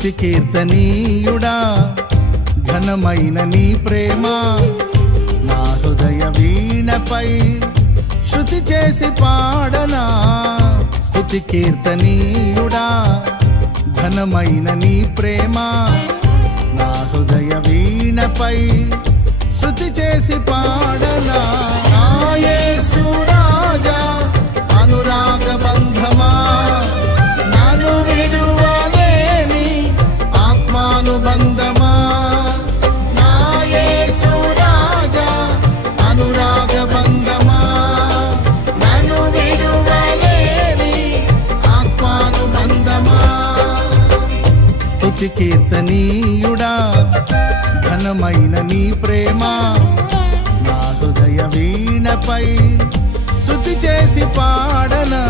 స్తుతి కీర్తనీయుడా ఘనమైన నీ ప్రేమ నా హృదయ వీణపై శృతి చేసి పాడనా. స్తుతి కీర్తనీయుడా ఘనమైన నీ ప్రేమ నా హృదయ వీణపై శృతి చేసి పాడనా. నా యేసు రాజా అనురాగ బంధమా నన్ను విడువలేని ఆత్మానుబంధమా. నా యేసు రాజా అనురాగ బంధమా నన్ను విడువలేని ఆత్మానుబంధమా. స్తుతి కీర్తనీయుడా ఘనమైన నీ ప్రేమ నా హృదయ వీణపై శృతి చేసి పాడనా.